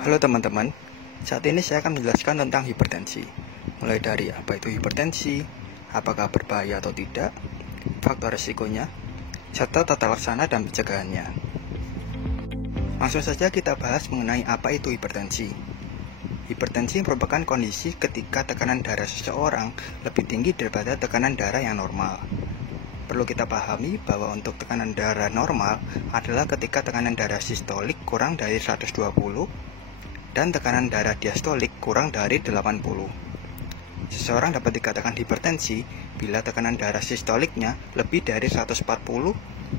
Halo teman-teman, saat ini saya akan menjelaskan tentang hipertensi. Mulai dari apa itu hipertensi, apakah berbahaya atau tidak, faktor resikonya, serta tata laksana dan pencegahannya. Langsung saja kita bahas mengenai apa itu hipertensi. Hipertensi merupakan kondisi ketika tekanan darah seseorang lebih tinggi daripada tekanan darah yang normal. Perlu kita pahami bahwa untuk tekanan darah normal adalah ketika tekanan darah sistolik kurang dari 120 dan tekanan darah diastolik kurang dari 80. Seseorang dapat dikatakan hipertensi bila tekanan darah sistoliknya lebih dari 140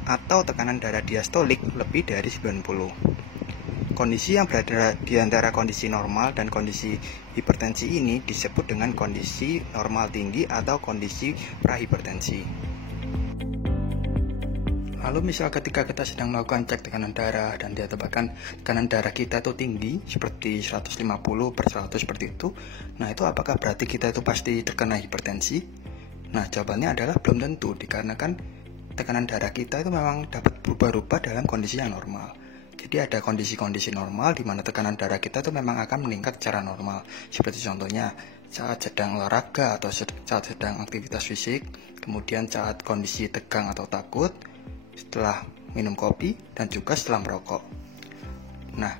atau tekanan darah diastolik lebih dari 90. Kondisi yang berada di antara kondisi normal dan kondisi hipertensi ini disebut dengan kondisi normal tinggi atau kondisi prahipertensi. Lalu misal ketika kita sedang melakukan cek tekanan darah dan dia tebakan tekanan darah kita itu tinggi seperti 150/100 seperti itu, nah itu apakah berarti kita itu pasti terkena hipertensi? Nah jawabannya adalah belum tentu, dikarenakan tekanan darah kita itu memang dapat berubah-ubah dalam kondisi yang normal. Jadi ada kondisi-kondisi normal di mana tekanan darah kita itu memang akan meningkat secara normal. Seperti contohnya saat sedang olahraga atau saat sedang aktivitas fisik, kemudian saat kondisi tegang atau takut, setelah minum kopi, dan juga setelah merokok. Nah,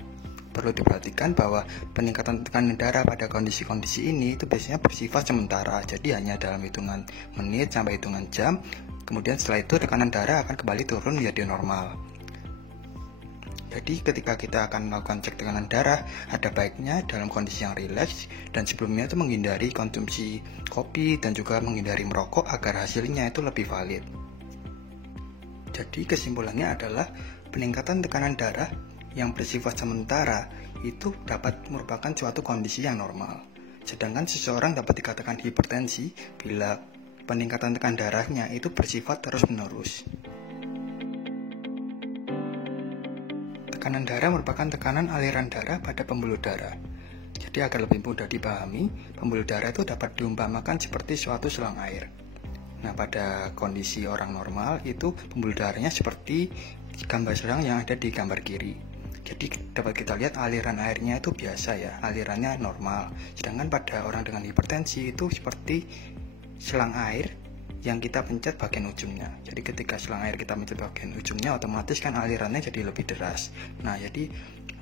perlu diperhatikan bahwa peningkatan tekanan darah pada kondisi-kondisi ini itu biasanya bersifat sementara, jadi hanya dalam hitungan menit sampai hitungan jam, kemudian setelah itu tekanan darah akan kembali turun menjadi normal. Jadi ketika kita akan melakukan cek tekanan darah, ada baiknya dalam kondisi yang rileks dan sebelumnya itu menghindari konsumsi kopi dan juga menghindari merokok agar hasilnya itu lebih valid. Jadi kesimpulannya adalah peningkatan tekanan darah yang bersifat sementara itu dapat merupakan suatu kondisi yang normal. Sedangkan seseorang dapat dikatakan hipertensi bila peningkatan tekanan darahnya itu bersifat terus-menerus. Tekanan darah merupakan tekanan aliran darah pada pembuluh darah. Jadi agar lebih mudah dipahami, pembuluh darah itu dapat diumpamakan seperti suatu selang air. Nah, pada kondisi orang normal itu pembuluh darahnya seperti gambar selang yang ada di gambar kiri. Jadi dapat kita lihat aliran airnya itu biasa ya, alirannya normal. Sedangkan pada orang dengan hipertensi itu seperti selang air yang kita pencet bagian ujungnya. Jadi ketika selang air kita pencet bagian ujungnya, otomatis kan alirannya jadi lebih deras. Nah, jadi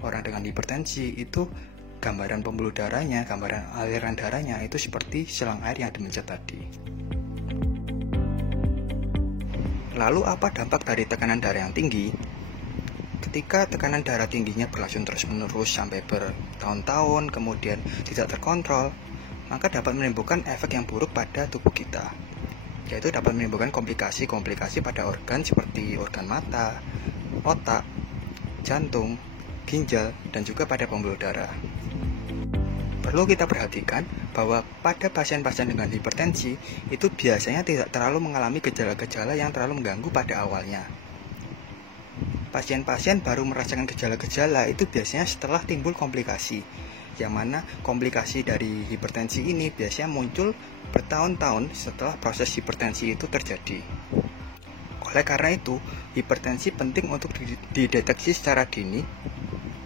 orang dengan hipertensi itu gambaran pembuluh darahnya, gambaran aliran darahnya itu seperti selang air yang dipencet tadi. Lalu apa dampak dari tekanan darah yang tinggi? Ketika tekanan darah tingginya berlangsung terus-menerus sampai bertahun-tahun kemudian tidak terkontrol, maka dapat menimbulkan efek yang buruk pada tubuh kita, yaitu dapat menimbulkan komplikasi-komplikasi pada organ seperti organ mata, otak, jantung, ginjal, dan juga pada pembuluh darah. Perlu kita perhatikan bahwa pada pasien-pasien dengan hipertensi itu biasanya tidak terlalu mengalami gejala-gejala yang terlalu mengganggu pada awalnya. Pasien-pasien baru merasakan gejala-gejala itu biasanya setelah timbul komplikasi, yang mana komplikasi dari hipertensi ini biasanya muncul bertahun-tahun setelah proses hipertensi itu terjadi. Oleh karena itu, hipertensi penting untuk dideteksi secara dini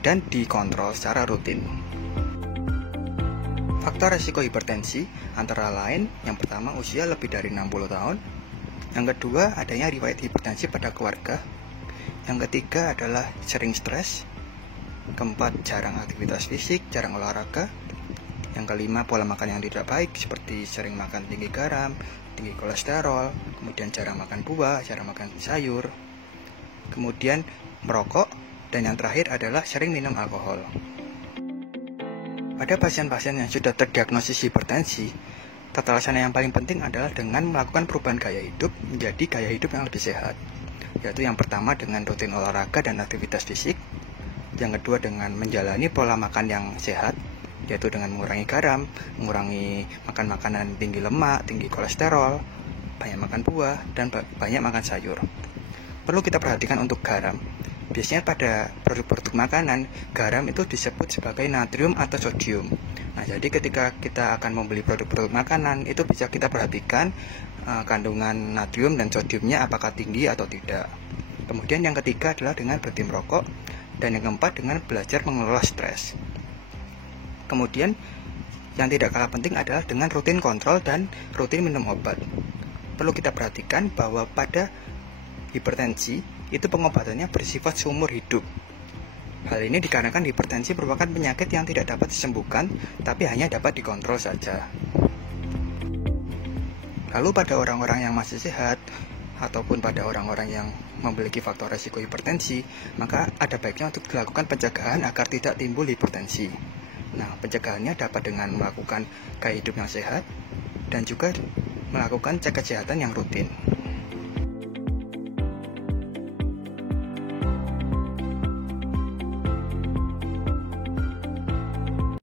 dan dikontrol secara rutin. Faktor resiko hipertensi antara lain yang pertama usia lebih dari 60 tahun, yang kedua adanya riwayat hipertensi pada keluarga, yang ketiga adalah sering stres, keempat jarang aktivitas fisik, jarang olahraga, yang kelima pola makan yang tidak baik seperti sering makan tinggi garam, tinggi kolesterol, kemudian jarang makan buah, jarang makan sayur, kemudian merokok, dan yang terakhir adalah sering minum alkohol. Pada pasien-pasien yang sudah terdiagnosis hipertensi, tata laksana yang paling penting adalah dengan melakukan perubahan gaya hidup menjadi gaya hidup yang lebih sehat, yaitu yang pertama dengan rutin olahraga dan aktivitas fisik, yang kedua dengan menjalani pola makan yang sehat, yaitu dengan mengurangi garam, mengurangi makan makanan tinggi lemak, tinggi kolesterol, banyak makan buah, dan banyak makan sayur. Perlu kita perhatikan untuk garam. Biasanya pada produk-produk makanan, garam itu disebut sebagai natrium atau sodium. Nah, jadi ketika kita akan membeli produk-produk makanan, itu bisa kita perhatikan kandungan natrium dan sodiumnya apakah tinggi atau tidak. Kemudian yang ketiga adalah dengan berhenti merokok. Dan yang keempat dengan belajar mengelola stres. Kemudian yang tidak kalah penting adalah dengan rutin kontrol dan rutin minum obat. Perlu kita perhatikan bahwa pada hipertensi itu pengobatannya bersifat seumur hidup. Hal ini dikarenakan hipertensi merupakan penyakit yang tidak dapat disembuhkan, tapi hanya dapat dikontrol saja. Lalu pada orang-orang yang masih sehat, ataupun pada orang-orang yang memiliki faktor resiko hipertensi, maka ada baiknya untuk dilakukan pencegahan agar tidak timbul hipertensi. Nah, pencegahannya dapat dengan melakukan gaya hidup yang sehat dan juga melakukan cek kesehatan yang rutin.